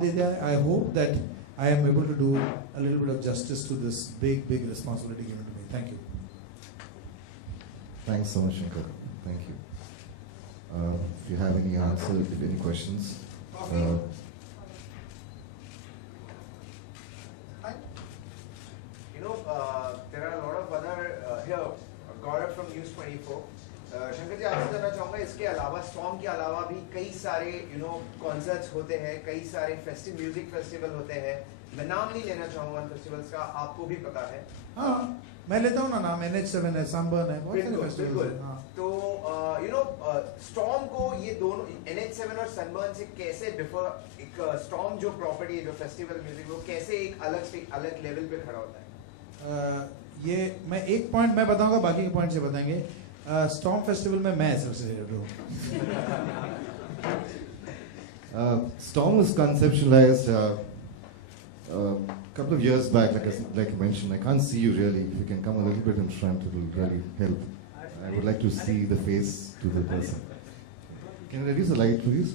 I hope that I am able to do a little bit of justice to this big responsibility given to me. Thank you. Thanks so much, Shankar. Thank you. If you have any answers, if any questions. There are a lot of other here. Gaurav from News 24. Shankar ji आपसे जानना चाहूँगा इसके अलावा storm के अलावा भी कई सारे कॉन्सर्ट्स होते हैं, कई सारे म्यूजिक फेस्टिवल होते हैं. मैं नाम नहीं लेना चाहूँगा उन फेस्टिवल्स का, आपको भी पता है. हाँ, मैं लेता हूँ ना नाम. NH7 है, Sunburn है, बहुत सारे फेस्टिवल्स हैं. तो स्टॉर्म को ये दोनों NH7 और Sunburn से कैसे डिफर, एक स्टॉर्म जो प्रॉपर्टी है, जो फेस्टिवल म्यूजिक, वो कैसे एक अलग लेवल पे खड़ा होता है? ये मैं एक पॉइंट मैं बताऊंगा, बाकी के पॉइंट से बताएंगे. स्टॉर्म फेस्टिवल में मैं सबसे हेड हूँ. Storm was conceptualized a couple of years back, like you mentioned. I can't see you really. If you can come a little bit in front, it will really help. I would like to see the face to the person. Can you reduce the light, please?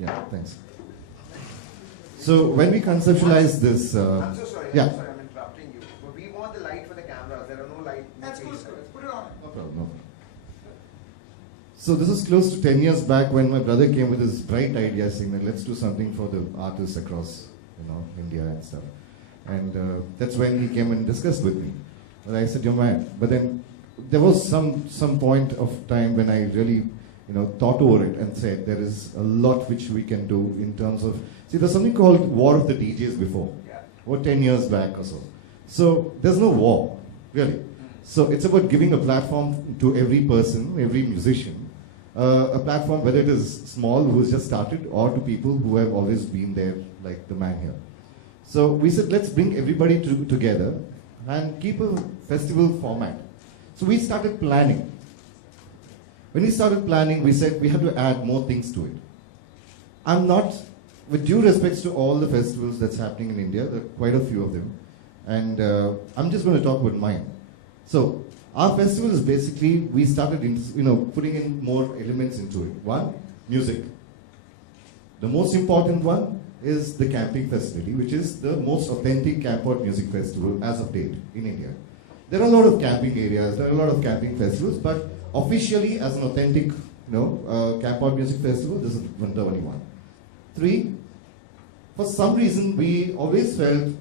Yeah, thanks. So when we conceptualized this, I'm so sorry. yeah. I'm sorry, I'm interrupting you. But we want the light for the camera. There are no light. That's good. Put it on. No problem. No. So this is close to 10 years back when my brother came with his bright idea, saying that let's do something for the artists across, India and stuff. And that's when he came and discussed with me. But I said, you're mad. But then there was some point of time when I really, thought over it and said there is a lot which we can do in terms of, there's something called War of the DJs before, or 10 years back or so. So there's no war, really. So it's about giving a platform to every person, every musician, a platform, whether it is small, who's just started, or to people who have always been there, like the man here. So we said, let's bring everybody together and keep a festival format. So we started planning. When we started planning, we said we have to add more things to it. I'm not, with due respects to all the festivals that's happening in India, there are quite a few of them, and I'm just going to talk about mine. So our festival is basically, we started putting in more elements into it. One, music. The most important one is the camping facility, which is the most authentic camp-out music festival as of date in India. There are a lot of camping areas, there are a lot of camping festivals, but officially as an authentic camp-out music festival, this is the only one. Three, for some reason we always felt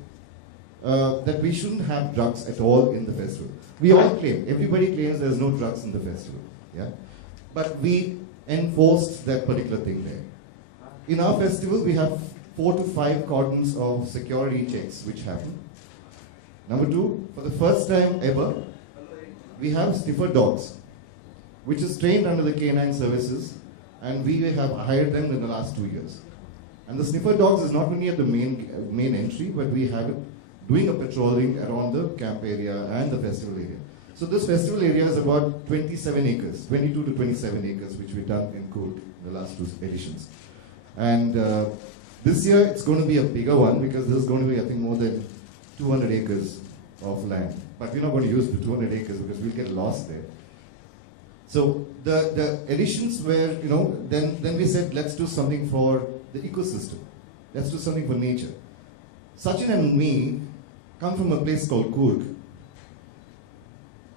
that we shouldn't have drugs at all in the festival. We all claim, everybody claims there's no drugs in the festival, yeah? But we enforced that particular thing there. In our festival, we have 4 to 5 cordons of security checks which happen. Number two, for the first time ever, we have sniffer dogs, which is trained under the canine services, and we have hired them in the last 2 years. And the sniffer dogs is not only at the main entry, but we have it doing a patrolling around the camp area and the festival area. So this festival area is about 27 acres, 22 to 27 acres, which we've done in Coorg in the last 2 editions. And this year it's going to be a bigger one, because this is going to be, I think, more than 200 acres of land. But we're not going to use the 200 acres because we'll get lost there. So the editions were, then we said, let's do something for the ecosystem. Let's do something for nature. Sachin and me come from a place called Coorg.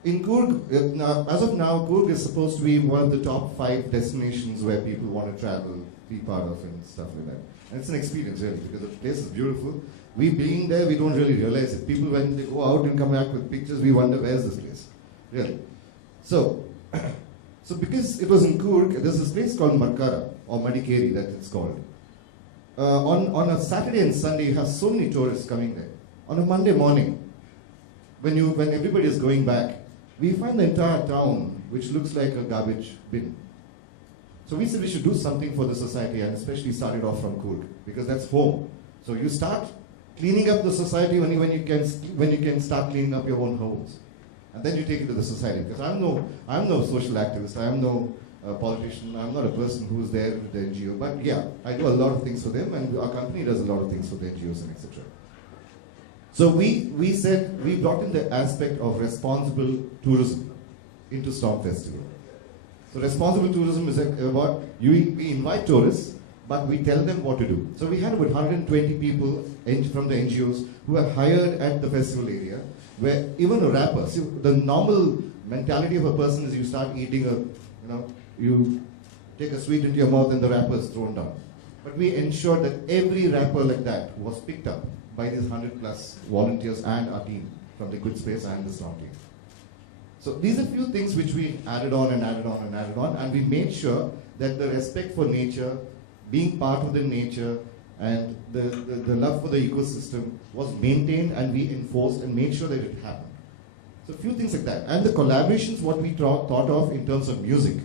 In Coorg, as of now, Coorg is supposed to be one of the top 5 destinations where people want to travel, be part of, and stuff like that. And it's an experience, really, because the place is beautiful. We being there, we don't really realize it. People, when they go out and come back with pictures, we wonder, where's this place? Really. So because it was in Coorg, there's this place called Markara, or Madikeri, that it's called. On a Saturday and Sunday, you have so many tourists coming there. On a Monday morning, when everybody is going back, we find the entire town, which looks like a garbage bin. So we said we should do something for the society, and especially started off from Coorg, because that's home. So you start cleaning up the society only when you can start cleaning up your own homes, and then you take it to the society. Because I'm no social activist, I'm no politician, I'm not a person who's there with the NGO, but yeah, I do a lot of things for them, and our company does a lot of things for the NGOs and etc. So we said, we brought in the aspect of responsible tourism into Storm Festival. So responsible tourism is about, we invite tourists, but we tell them what to do. So we had about 120 people from the NGOs who are hired at the festival area, where even a rapper, see, the normal mentality of a person is you start eating you take a sweet into your mouth and the rapper is thrown down. But we ensured that every rapper like that was picked up by these 100 plus volunteers and our team from the Good Space and the Storm team. So these are few things which we added on and added on and added on, and we made sure that the respect for nature, being part of the nature, and the love for the ecosystem was maintained, and we enforced and made sure that it happened. So a few things like that. And the collaborations, what we thought of in terms of music,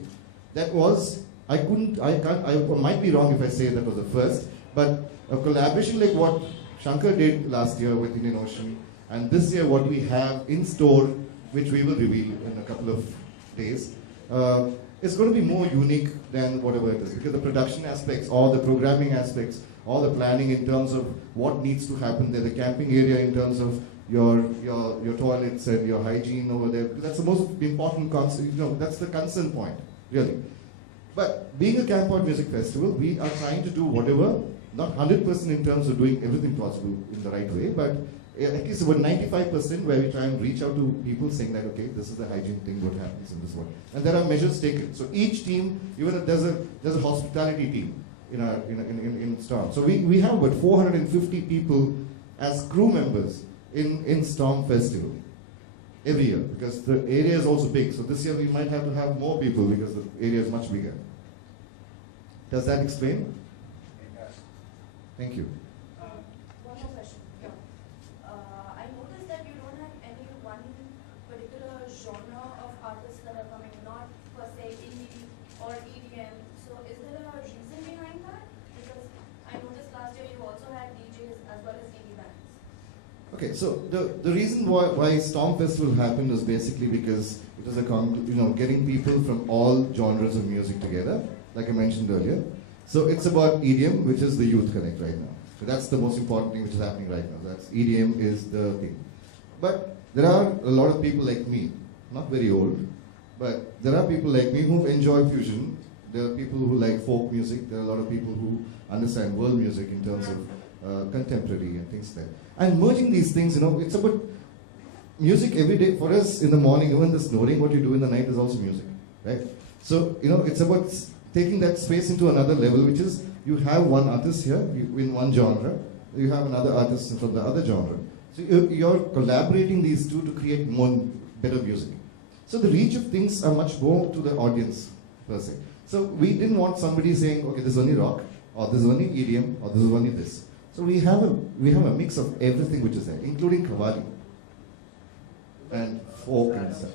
that was, I might be wrong if I say that was the first, but a collaboration like what Shankar did last year with Indian Ocean, and this year what we have in store, which we will reveal in a couple of days, is going to be more unique than whatever it is, because the production aspects, all the programming aspects, all the planning in terms of what needs to happen there, the camping area in terms of your toilets and your hygiene over there, that's the most important concern, that's the concern point, really. But being a Camp Out Music Festival, we are trying to do whatever, not 100% in terms of doing everything possible in the right way, but at least about 95% where we try and reach out to people saying that, okay, this is the hygiene thing, what happens in this one. And there are measures taken. So each team, even if there's a hospitality team in Storm. So we have about 450 people as crew members in Storm Festival every year, because the area is also big. So this year we might have to have more people because the area is much bigger. Does that explain? It does. Thank you. One more question. Yeah. I noticed that you don't have any one particular genre of artists that are coming, not per se indie or EDM. So is there a reason behind that? Because I noticed last year you also had DJs as well as indie bands. Okay, so the reason why Storm Festival happened is basically because it was getting people from all genres of music together, like I mentioned earlier. So it's about EDM, which is the youth connect right now. So that's the most important thing which is happening right now. That's EDM is the thing. But there are a lot of people like me, not very old, but there are people like me who enjoy fusion. There are people who like folk music. There are a lot of people who understand world music in terms of contemporary and things like that. And merging these things, it's about music every day. For us in the morning, even the snoring, what you do in the night is also music, right? So, it's about taking that space into another level, which is you have one artist here in one genre, you have another artist from the other genre. So you're collaborating these two to create better music. So the reach of things are much more to the audience, per se. So we didn't want somebody saying, okay, this is only rock, or this is only EDM, or this is only this. So we have a mix of everything which is there, including Qawwali and folk and stuff.